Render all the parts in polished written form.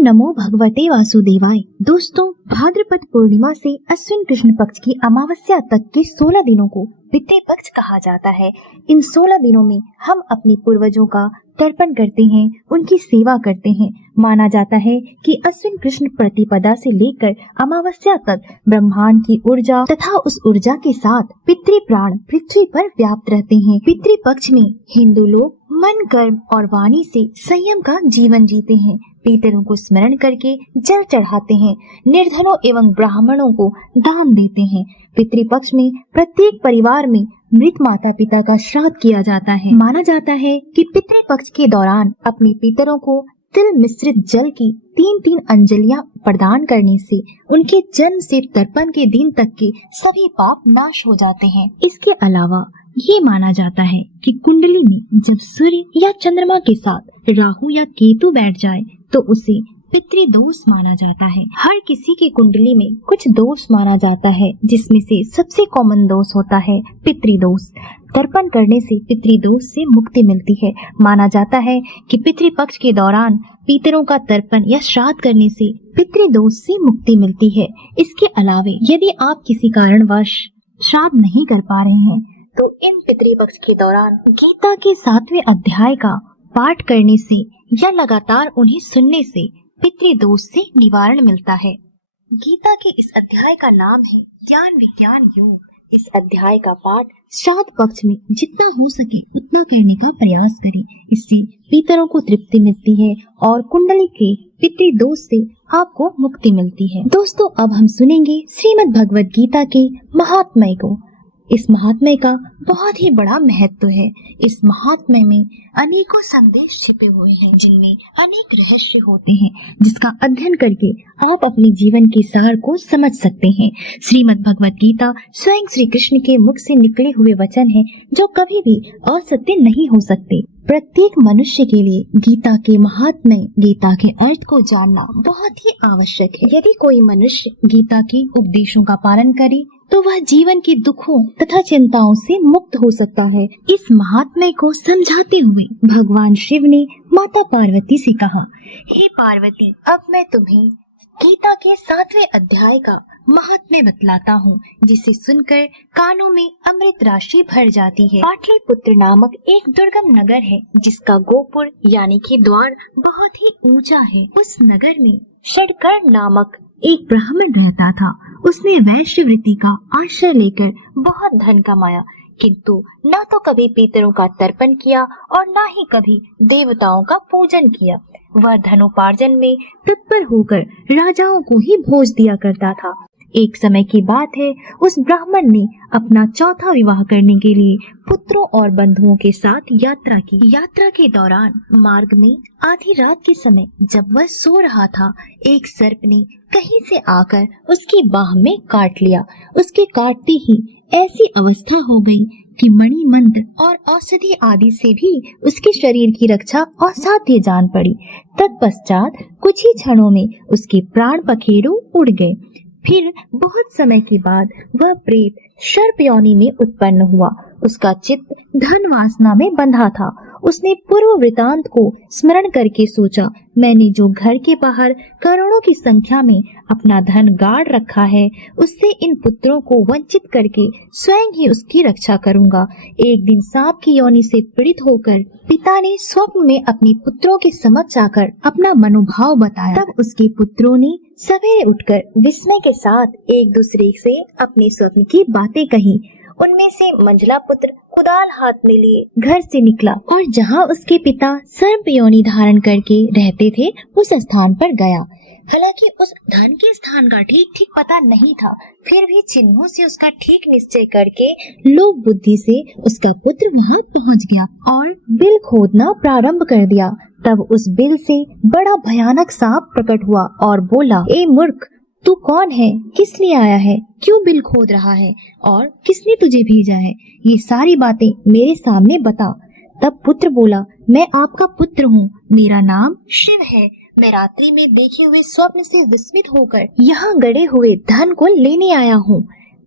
नमो भगवते वासुदेवाय। दोस्तों, भाद्रपद पूर्णिमा से अश्विन कृष्ण पक्ष की अमावस्या तक के 16 दिनों को पितृपक्ष कहा जाता है। इन 16 दिनों में हम अपने पूर्वजों का तर्पण करते हैं, उनकी सेवा करते हैं। माना जाता है कि अश्विन कृष्ण प्रतिपदा से लेकर अमावस्या तक ब्रह्मांड की ऊर्जा तथा उस ऊर्जा के साथ पितृ प्राण पृथ्वी पर व्याप्त रहते हैं। पितृपक्ष में हिंदू लोग मन, कर्म और वाणी से संयम का जीवन जीते हैं। पितरों को स्मरण करके जल चढ़ाते हैं, निर्धनों एवं ब्राह्मणों को दान देते हैं। पितृपक्ष में प्रत्येक परिवार में मृत माता पिता का श्राद्ध किया जाता है। माना जाता है कि पितृपक्ष के दौरान अपने पितरों को तिल मिश्रित जल की 3-3 अंजलियां प्रदान करने से उनके जन्म से तर्पण के दिन तक के सभी पाप नाश हो जाते हैं। इसके अलावा ये माना जाता है कि कुंडली में जब सूर्य या चंद्रमा के साथ राहु या केतु बैठ जाए तो उसे पितृदोष माना जाता है। हर किसी की कुंडली में कुछ दोष माना जाता है, जिसमें से सबसे कॉमन दोष होता है पितृदोष। तर्पण करने से पितृदोष से मुक्ति मिलती है। माना जाता है कि पितृपक्ष के दौरान पितरों का तर्पण या श्राद्ध करने से पितृदोष से मुक्ति मिलती है। इसके अलावा यदि आप किसी कारणवश श्राद्ध नहीं कर पा रहे हैं तो इन पितृपक्ष के दौरान गीता के 7वें अध्याय का पाठ करने से या लगातार उन्हें सुनने से पितृदोष से निवारण मिलता है। गीता के इस अध्याय का नाम है ज्ञान विज्ञान योग। इस अध्याय का पाठ श्राद्ध पक्ष में जितना हो सके उतना करने का प्रयास करें। इससे पितरों को तृप्ति मिलती है और कुंडली के पितृदोष से आपको मुक्ति मिलती है। दोस्तों, अब हम सुनेंगे श्रीमद् भगवद गीता के महात्म्य को। इस महात्म्य का बहुत ही बड़ा महत्व है। इस महात्म्य में अनेकों संदेश छिपे हुए हैं, जिनमें अनेक रहस्य होते हैं, जिसका अध्ययन करके आप अपने जीवन के सार को समझ सकते हैं। श्रीमद् भगवद गीता स्वयं श्री कृष्ण के मुख से निकले हुए वचन हैं, जो कभी भी असत्य नहीं हो सकते। प्रत्येक मनुष्य के लिए गीता के महात्म्य, गीता के अर्थ को जानना बहुत ही आवश्यक है। यदि कोई मनुष्य गीता के उपदेशों का पालन करे तो वह जीवन के दुखों तथा चिंताओं से मुक्त हो सकता है। इस महात्म्य को समझाते हुए भगवान शिव ने माता पार्वती से कहा, हे पार्वती, अब मैं तुम्हें गीता के 7वें अध्याय का महात्म्य बतलाता हूँ, जिसे सुनकर कानों में अमृत राशि भर जाती है। पाटलिपुत्र नामक एक दुर्गम नगर है, जिसका गोपुर यानी कि द्वार बहुत ही ऊंचा है। उस नगर में षडकर्ण नामक एक ब्राह्मण रहता था। उसने वैश्यवृत्ति का आश्रय लेकर बहुत धन कमाया, किंतु न तो कभी पितरों का तर्पण किया और न ही कभी देवताओं का पूजन किया। वह धनोपार्जन में तत्पर होकर राजाओं को ही भोज दिया करता था। एक समय की बात है, उस ब्राह्मण ने अपना चौथा विवाह करने के लिए पुत्रों और बंधुओं के साथ यात्रा की। यात्रा के दौरान मार्ग में आधी रात के समय जब वह सो रहा था, एक सर्प ने कहीं से आकर उसकी बाह में काट लिया। उसके काटते ही ऐसी अवस्था हो गई कि मणि मंत्र और औषधि आदि से भी उसके शरीर की रक्षा असाध्य जान पड़ी। तत्पश्चात कुछ ही क्षणों में उसके प्राण पखेरु उड़ गए। फिर बहुत समय के बाद वह प्रेत सर्प योनि में उत्पन्न हुआ। उसका चित्त धन वासना में बंधा था। उसने पूर्व वृतांत को स्मरण करके सोचा, मैंने जो घर के बाहर करोड़ों की संख्या में अपना धन गाड़ रखा है, उससे इन पुत्रों को वंचित करके स्वयं ही उसकी रक्षा करूंगा। एक दिन सांप की योनि से पीड़ित होकर पिता ने स्वप्न में अपने पुत्रों के समक्ष आकर अपना मनोभाव बताया। तब उसके पुत्रों ने सवेरे उठकर विस्मय के साथ एक दूसरे से अपने स्वप्न की बातें कही। उनमें से मंझला पुत्र कुदाल हाथ में लिए घर से निकला और जहाँ उसके पिता सर्प योनि धारण करके रहते थे, उस स्थान पर गया। हालांकि उस धन के स्थान का ठीक पता नहीं था, फिर भी चिन्हों से उसका ठीक निश्चय करके लोभ बुद्धि से उसका पुत्र वहाँ पहुँच गया और बिल खोदना प्रारंभ कर दिया। तब उस बिल से बड़ा भयानक सांप प्रकट हुआ और बोला, ए मूर्ख, तू कौन है, किस लिए आया है, क्यों बिल खोद रहा है और किसने तुझे भेजा है, ये सारी बातें मेरे सामने बता। तब पुत्र बोला, मैं आपका पुत्र हूँ, मेरा नाम शिव है। मैं रात्रि में देखे हुए स्वप्न से विस्मित होकर यहाँ गड़े हुए धन को लेने आया हूँ।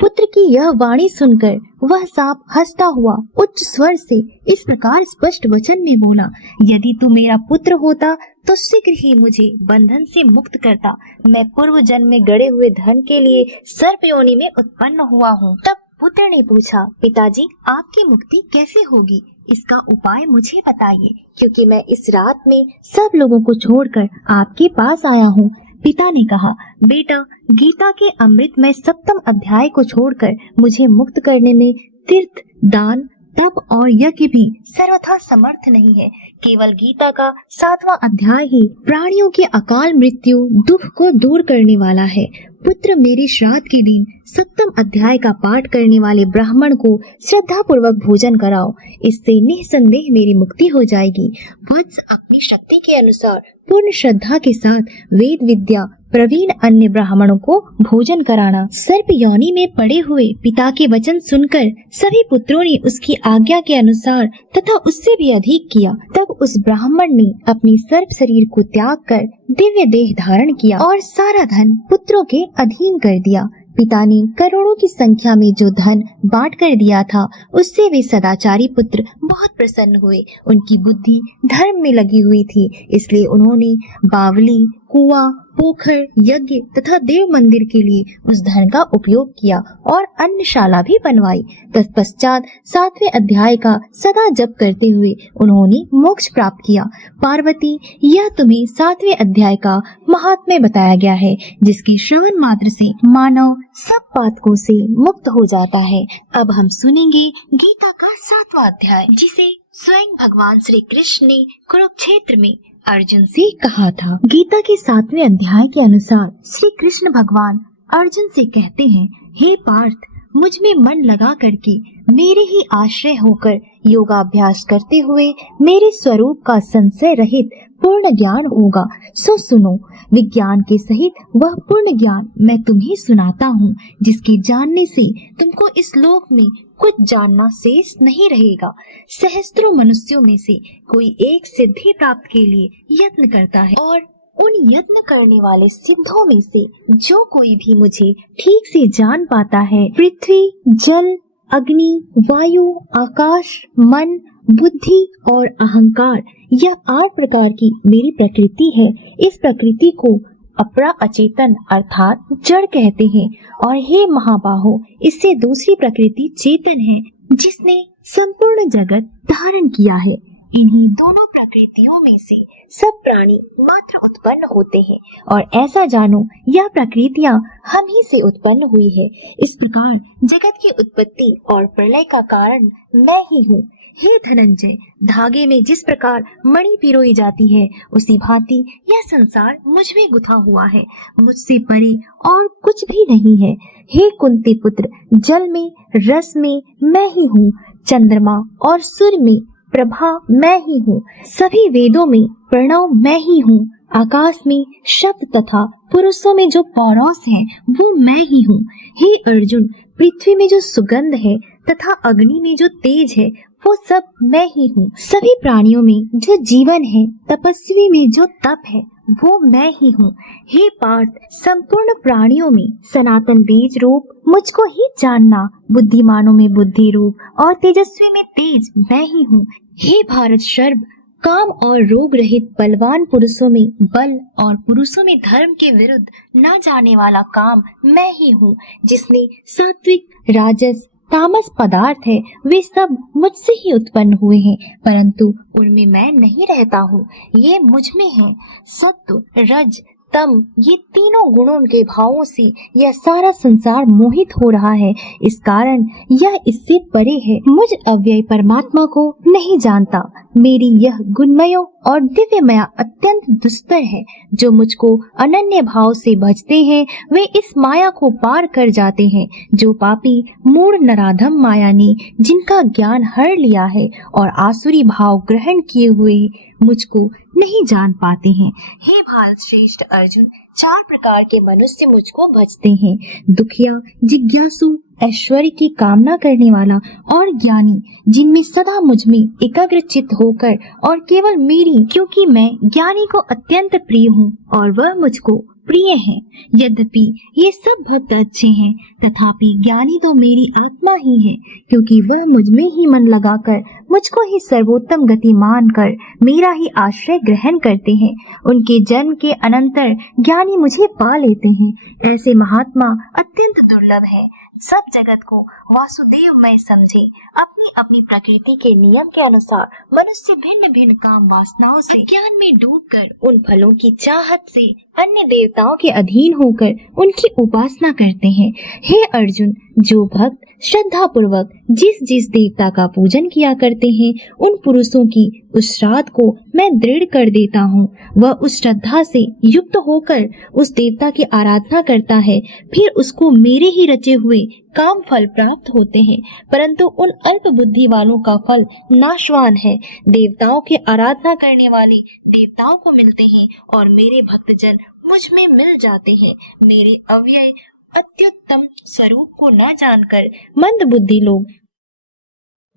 पुत्र की यह वाणी सुनकर वह सांप हंसता हुआ उच्च स्वर से इस प्रकार स्पष्ट वचन में बोला, यदि तू मेरा पुत्र होता तो शीघ्र ही मुझे बंधन से मुक्त करता। मैं पूर्व जन्म में गड़े हुए धन के लिए सर्प योनि में उत्पन्न हुआ हूँ। तब पुत्र ने पूछा, पिताजी आपकी मुक्ति कैसे होगी, इसका उपाय मुझे बताइए, क्योंकि मैं इस रात में सब लोगों को छोड़कर आपके पास आया हूँ। पिता ने कहा, बेटा, गीता के अमृतमय सप्तम अध्याय को छोड़कर मुझे मुक्त करने में तीर्थ, दान, तप और यज्ञ भी सर्वथा समर्थ नहीं है। केवल गीता का 7वां अध्याय ही प्राणियों की अकाल मृत्यु दुख को दूर करने वाला है। पुत्र, मेरे श्राद्ध के दिन सप्तम अध्याय का पाठ करने वाले ब्राह्मण को श्रद्धा पूर्वक भोजन कराओ, इससे निसंदेह मेरी मुक्ति हो जाएगी। वत्स, अपनी शक्ति के अनुसार पूर्ण श्रद्धा के साथ वेद विद्या प्रवीण अन्य ब्राह्मणों को भोजन कराना। सर्प योनि में पड़े हुए पिता के वचन सुनकर सभी पुत्रों ने उसकी आज्ञा के अनुसार तथा उससे भी अधिक किया। तब उस ब्राह्मण ने अपनी सर्प शरीर को त्याग कर दिव्य देह धारण किया और सारा धन पुत्रों के अधीन कर दिया। पिता ने करोड़ों की संख्या में जो धन बांट कर दिया था, उससे वे सदाचारी पुत्र बहुत प्रसन्न हुए। उनकी बुद्धि धर्म में लगी हुई थी, इसलिए उन्होंने बावली, कुआं, पोखर, यज्ञ तथा देव मंदिर के लिए उस धन का उपयोग किया और अन्नशाला भी बनवाई। तत्पश्चात 7वें अध्याय का सदा जप करते हुए उन्होंने मोक्ष प्राप्त किया। पार्वती, यह तुम्हें 7वें अध्याय का महात्म्य बताया गया है, जिसकी श्रवण मात्र से मानव सब पातकों से मुक्त हो जाता है। अब हम सुनेंगे गीता का 7वां अध्याय, जिसे स्वयं भगवान श्री कृष्ण ने कुरुक्षेत्र में अर्जुन से कहा था। गीता के 7वें अध्याय के अनुसार श्री कृष्ण भगवान अर्जुन से कहते हैं, हे पार्थ, मुझ में मन लगा करके मेरे ही आश्रय होकर योगाभ्यास करते हुए मेरे स्वरूप का संशय रहित पूर्ण ज्ञान होगा। सो सुनो, विज्ञान के सहित वह पूर्ण ज्ञान मैं तुम्हें सुनाता हूँ, जिसके जानने से तुमको इस लोक में कुछ जानना शेष नहीं रहेगा। सहस्त्रों मनुष्यों में से कोई एक सिद्धि प्राप्त के लिए यत्न करता है, और उन यत्न करने वाले सिद्धों में से जो कोई भी मुझे ठीक से जान पाता है, पृथ्वी, जल, अग्नि, वायु, आकाश, मन, बुद्धि और अहंकार, यह 8 प्रकार की मेरी प्रकृति है। इस प्रकृति को अपरा अचेतन अर्थात जड़ कहते हैं, और हे महाबाहो, इससे दूसरी प्रकृति चेतन है, जिसने संपूर्ण जगत धारण किया है। इन्हीं दोनों प्रकृतियों में से सब प्राणी मात्र उत्पन्न होते हैं, और ऐसा जानो, यह प्रकृतियां हम ही से उत्पन्न हुई है। इस प्रकार जगत की उत्पत्ति और प्रलय का कारण मैं ही हूँ। हे धनंजय, धागे में जिस प्रकार मणि पिरोई जाती है, उसी भांति यह संसार मुझ में गुथा हुआ है, मुझसे परे और कुछ भी नहीं है। हे कुंती पुत्र, जल में, रस में मैं ही हूँ, चंद्रमा और सूर्य में प्रभा मैं ही हूँ, सभी वेदों में प्रणव मैं ही हूँ, आकाश में शब्द तथा पुरुषों में जो पौरुष है वो मैं ही हूँ। हे अर्जुन, पृथ्वी में जो सुगंध है तथा अग्नि में जो तेज है वो सब मैं ही हूँ। सभी प्राणियों में जो जीवन है, तपस्वी में जो तप है वो मैं ही हूँ। हे पार्थ, संपूर्ण प्राणियों में सनातन बीज रूप मुझको ही जानना, बुद्धिमानों में बुद्धि रूप और तेजस्वी में तेज मैं ही हूँ। हे भारत शर्व, काम और रोग रहित बलवान पुरुषों में बल और पुरुषों में धर्म के विरुद्ध न जाने वाला काम मैं ही हूँ। जिसमें सात्विक, राजस, तामस पदार्थ है, वे सब मुझसे ही उत्पन्न हुए हैं, परंतु उनमें मैं नहीं रहता हूँ, ये मुझ में है। सत्व, रज, तम, ये तीनों गुणों के भावों से यह सारा संसार मोहित हो रहा है। इस कारण यह इससे परे है, मुझ अव्यय परमात्मा को नहीं जानता। मेरी यह गुणमयों और दिव्यमया अत्यंत दुस्तर है। जो मुझको अनन्य भाव से भजते हैं वे इस माया को पार कर जाते हैं। जो पापी मूढ़ नराधम माया ने जिनका ज्ञान हर लिया है और आसुरी भाव ग्रहण किए हुए मुझको नहीं जान पाते हैं। हे भारत श्रेष्ठ अर्जुन, 4 प्रकार के मनुष्य मुझको भजते हैं, दुखिया, जिज्ञासु, ऐश्वर्य की कामना करने वाला और ज्ञानी, जिनमें सदा मुझ में एकाग्र चित्त होकर और केवल मेरी, क्योंकि मैं ज्ञानी को अत्यंत प्रिय हूँ और वह मुझको प्रिय हैं। यद्यपि ये सब भक्त अच्छे हैं, तथापि ज्ञानी तो मेरी आत्मा ही है, क्योंकि वह मुझ में ही मन लगाकर मुझको ही सर्वोत्तम गति मानकर मेरा ही आश्रय ग्रहण करते हैं। उनके जन्म के अनंतर ज्ञानी मुझे पा लेते हैं। ऐसे महात्मा अत्यंत दुर्लभ है। सब जगत को वासुदेवमय समझे। अपनी अपनी प्रकृति के नियम के अनुसार मनुष्य भिन्न भिन्न काम वासनाओं से अज्ञान में डूबकर उन फलों की चाहत से अन्य देवताओं के अधीन होकर उनकी उपासना करते हैं। हे अर्जुन, जो भक्त श्रद्धा पूर्वक जिस जिस देवता का पूजन किया करते हैं, उन पुरुषों की उस श्राद्ध को मैं दृढ़ कर देता हूँ। वह उस श्रद्धा से युक्त होकर उस देवता की आराधना करता है, फिर उसको मेरे ही रचे हुए काम फल प्राप्त होते हैं। परंतु उन अल्प बुद्धि वालों का फल नाशवान है। देवताओं की आराधना करने वाले देवताओं को मिलते हैं और मेरे भक्तजन मुझ में मिल जाते हैं। मेरे अव्यय अत्युत्तम स्वरूप को न जानकर मंद बुद्धि लोग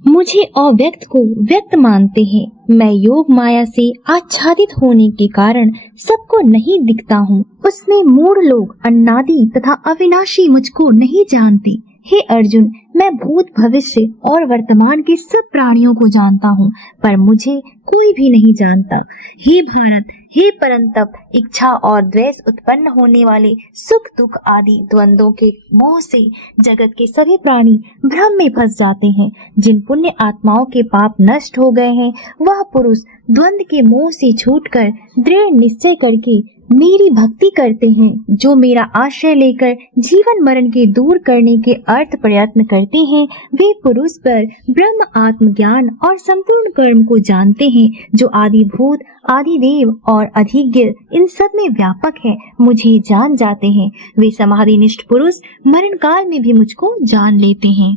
मुझे अव्यक्त को व्यक्त मानते हैं। मैं योग माया से आच्छादित होने के कारण सबको नहीं दिखता हूँ। उसमें मूढ़ लोग अनादि तथा अविनाशी मुझको नहीं जानते। हे अर्जुन, मैं भूत भविष्य और वर्तमान के सब प्राणियों को जानता हूँ, पर मुझे कोई भी नहीं जानता। हे भारत, हे परंतप, इच्छा और द्वेष उत्पन्न होने वाले सुख दुख आदि द्वंद्वों के मोह से जगत के सभी प्राणी भ्रम में फंस जाते हैं। जिन पुण्य आत्माओं के पाप नष्ट हो गए हैं, वह पुरुष द्वंद्व के मोह से छूटकर दृढ़ निश्चय करके मेरी भक्ति करते हैं। जो मेरा आश्रय लेकर जीवन मरण के दूर करने के अर्थ प्रयत्न करते हैं, वे पुरुष पर ब्रह्म आत्मज्ञान और संपूर्ण कर्म को जानते हैं, जो आदि भूत आदि देव और अधिज्ञ इन सब में व्यापक है, मुझे जान जाते हैं। वे समाधि निष्ठ पुरुष मरण काल में भी मुझको जान लेते हैं।